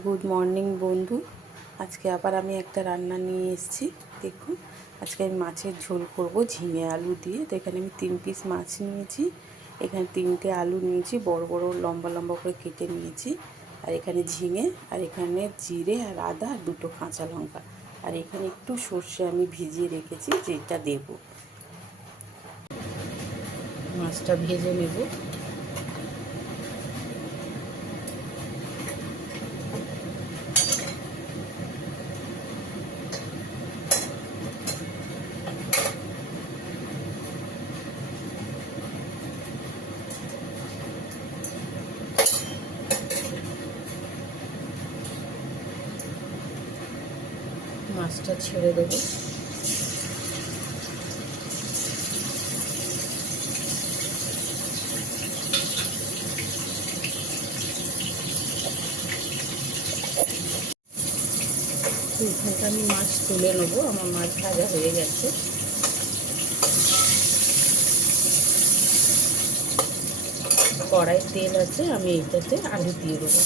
Good morning বন্ধু। আজকে আবার আমি একটা রান্না নিয়ে এসেছি। দেখুন, আজকে আমি মাছের ঝোল করব ঝিঙে আলু দিয়ে। তো এখানে আমি 3 পিস মাছ নিয়েছি, এখানে 3টে আলু নিয়েছি, বড় বড় লম্বা লম্বা করে কেটে নিয়েছি, আর এখানে ঝিঙে, আর এখানে জিরে আর আদা আর 2টো কাঁচা লঙ্কা, আর এখানে একটু সর্ষে আমি ভিজিয়ে রেখেছি, যেটা দেব। মাছটা ভেজে নেব। মাছটা ছেড়ে দেবো। এখানটা আমি মাছ তুলে নেবো। আমার মাছ ভাজা হয়ে গেছে। কড়াই তেল আছে, আমি এইটাতে আলু দিয়ে দেবো।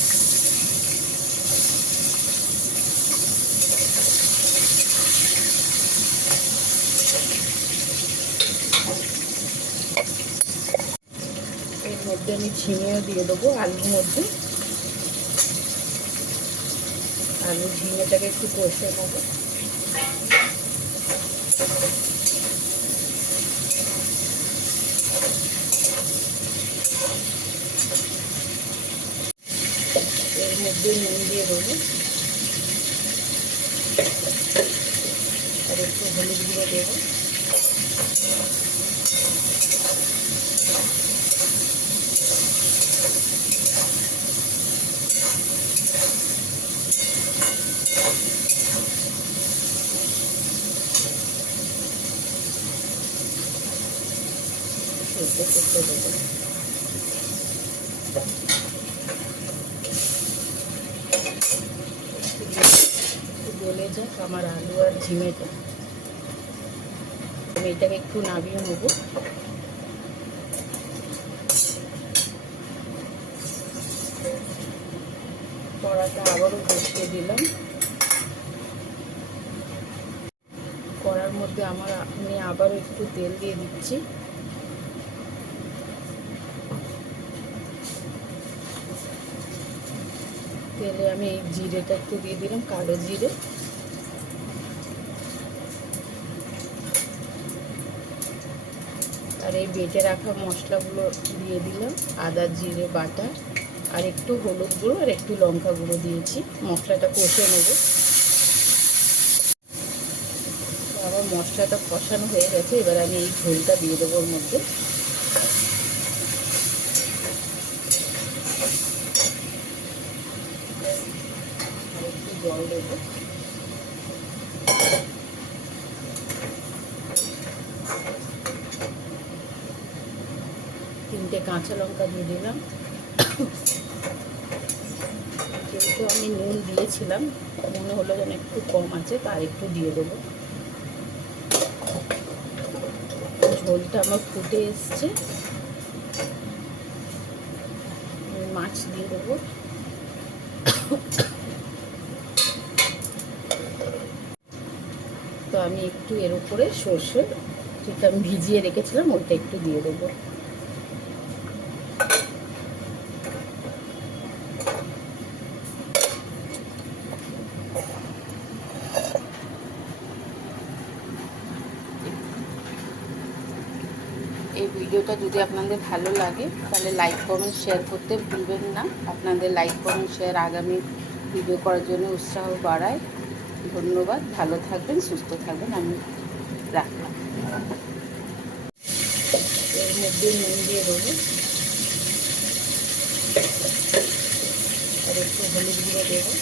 এর মধ্যে আমি ঝিঙেও দিয়ে দেবো আলুর মধ্যে। আলু ঝিঙেটাকে একটু কষে নেবো। এর মধ্যে নুন দিয়ে দেবো, আর একটু হলুদ গুঁড়ো দেবো। সেদ্ধ করতে দেবো। গলে যাক আমার আলু আর ঝিঙেটা। আমি এটাকে একটু নামিয়ে নেবো। কড়াটা আবারও বসিয়ে দিলাম। কড়ার মধ্যে আমি আবারও একটু তেল দিয়ে দিচ্ছি। তেলে আমি এই জিরেটা একটু দিয়ে দিলাম, কালো জিরে। আর এই বেটে রাখা মশলাগুলো দিয়ে দিলাম, আদা জিরে বাটা, আর একটু হলুদ গুঁড়ো আর একটু লঙ্কা গুঁড়ো দিয়েছি। মশলাটা কষে নেব। আমার মশলাটা কষানো হয়ে গেছে, এবার আমি এই ঝোলটা দিয়ে দেবো ওর মধ্যে। একটু জল দেবো। 3টে কাঁচা লঙ্কা দিয়ে দিলাম। যেহেতু আমি নুন দিয়েছিলাম, মনে হলো যেন একটু কম আছে, তার একটু দিয়ে দেবো। ঝোলটা আমার ফুটে এসছে, মাছ দিয়ে দেবো। তো আমি একটু এর উপরে সর্ষে, যেটা আমি ভিজিয়ে রেখেছিলাম, ওইটা একটু দিয়ে দেবো। এই ভিডিওটা যদি আপনাদের ভালো লাগে তাহলে লাইক কমেন্ট শেয়ার করতে ভুলবেন না। আপনাদের লাইক কমেন্ট শেয়ার আগামী ভিডিও করার জন্য উৎসাহ বাড়ায়। ধন্যবাদ। ভালো থাকবেন, সুস্থ থাকবেন। আমি রাখলাম। এর মধ্যে নুন দিয়ে দেবো, আর একটু হলুদ গুঁড়ো দেবো।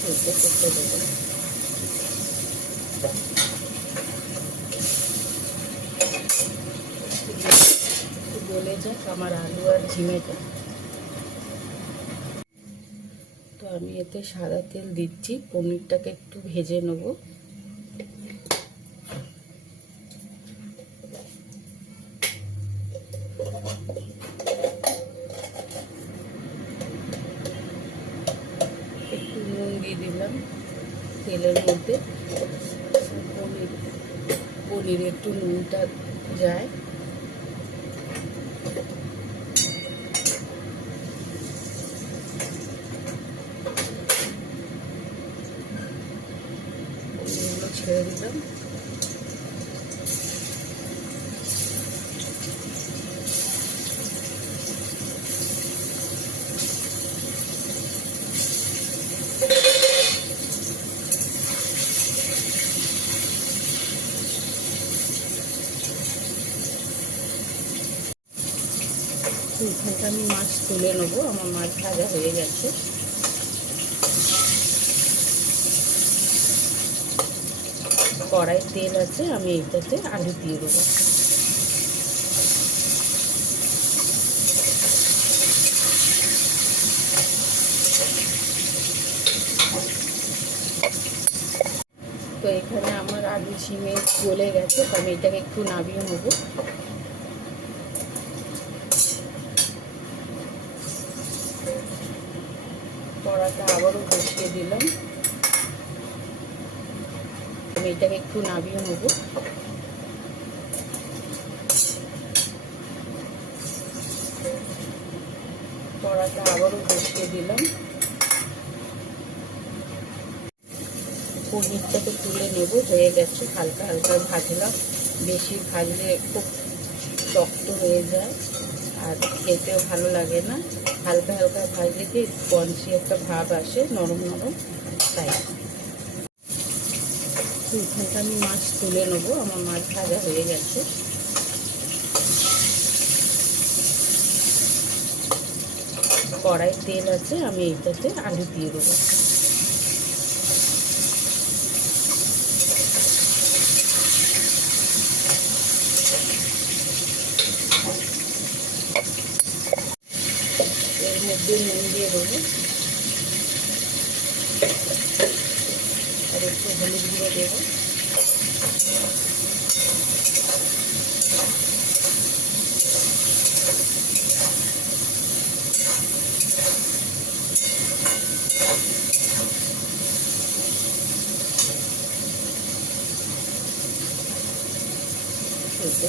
সেদ্ধ করতে দেবো। গলে যাক আমার আলু আর ঝিঙেটা। আমি এতে সাদা তেল দিচ্ছি, পনিরটাকে একটু ভেজে নেব। একটু নুন দিয়ে দিলাম তেলের মধ্যে, পনিরে একটু নুনটা যায়। পনিরগুলো ছেড়ে দিলাম। এখানটা আমি মাছ তুলে নেবো, আমার মাছ ভাজা হয়ে গেছে। কড়াই তেল আছে, আমি এইটাতে আলু দিয়ে দেবো। তো এখানে আমার আলু ঝিমে গলে গেছে, তো আমি এটাকে একটু নামিয়ে নেবো। কড়াটা আবারও বসিয়ে দিলাম, আমি এটাকে একটু নামিয়ে নেবো। কড়াটা আবারও বসিয়ে দিলাম, পনিরটাকে তুলে নেব। হয়ে গেছে, হালকা হালকা ভাজলাম, বেশি ভাজলে খুব শক্ত হয়ে যায় আর খেতেও ভালো লাগে না। হালকা হালকা ভাজলে কি স্পঞ্জি একটা ভাব আসে, নরম নরম। তাই এখানটা আমি মাছ তুলে নেবো, আমার মাছ ভাজা হয়ে গেছে। কড়াই তেল আছে, আমি এইটাতে আলু দিয়ে দেবো। এর মধ্যে নুন দিয়ে দেবো আর একটু হলুদ গুঁড়ো দেবো।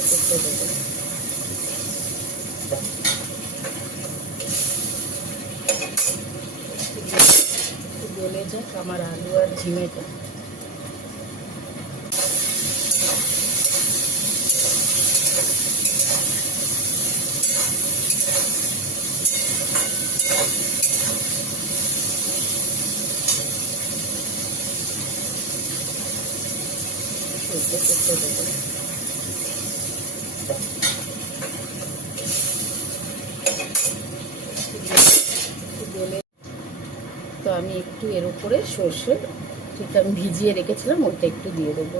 করতে দেবো। গলে যাক আমার আলু আর ঝিমেটা। করতে দেবো। তো আমি একটু এর উপরে সর্ষে, ঠিক আমি ভিজিয়ে রেখেছিলাম, ওটা একটু দিয়ে দেবো।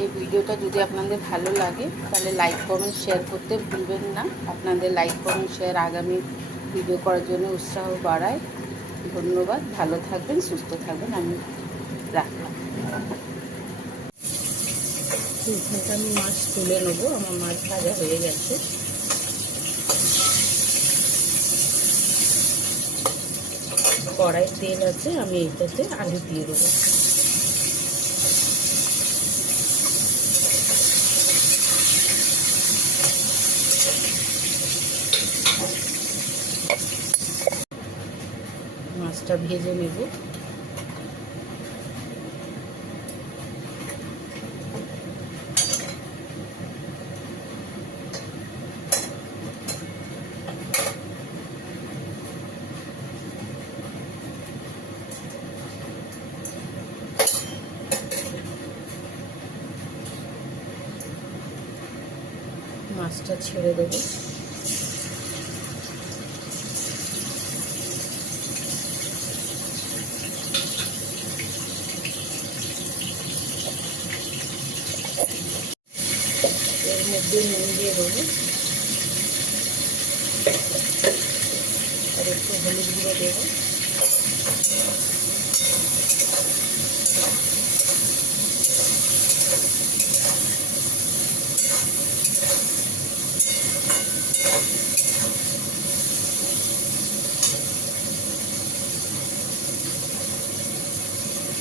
এই ভিডিওটা যদি আপনাদের ভালো লাগে তাহলে লাইক কমেন্ট শেয়ার করতে ভুলবেন না। আপনাদের লাইক কমেন্ট শেয়ার আগামী ভিডিও করার জন্য উৎসাহ বাড়ায়। ধন্যবাদ, ভালো থাকবেন, সুস্থ থাকবেন। আমি রাখলাম। এখানটা আমি মাছ তুলে নেবো, আমার মাছ ভাজা হয়ে গেছে। কড়াই তেল আছে, আমি এইটাতে আলু দিয়ে দেবো। মাছটা ভেজে নেব। মাছটা ছেড়ে দেবো। দিয়ে নুন দিয়ে দেবো, আর একটু হলুদ গুঁড়ো দেবো।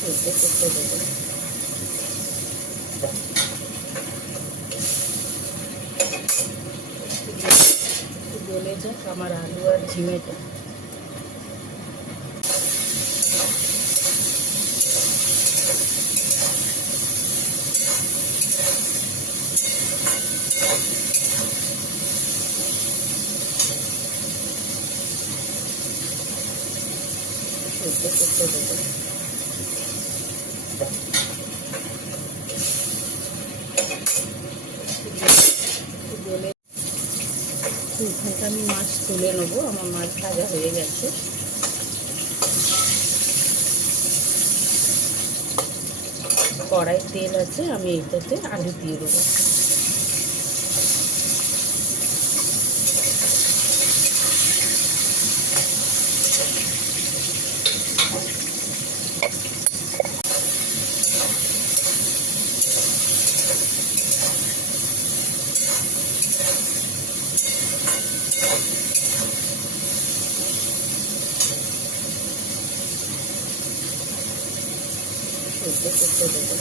করতে দেবো। গলে যাক আমার আলু আর ঝিঙেটা। করতে দেবো। এখানটা আমি মাছ তুলে নেবো, আমার মাছ ভাজা হয়ে গেছে। কড়াই তেল আছে, আমি এইটাতে আলু দিয়ে দেবো। করতে দেবো।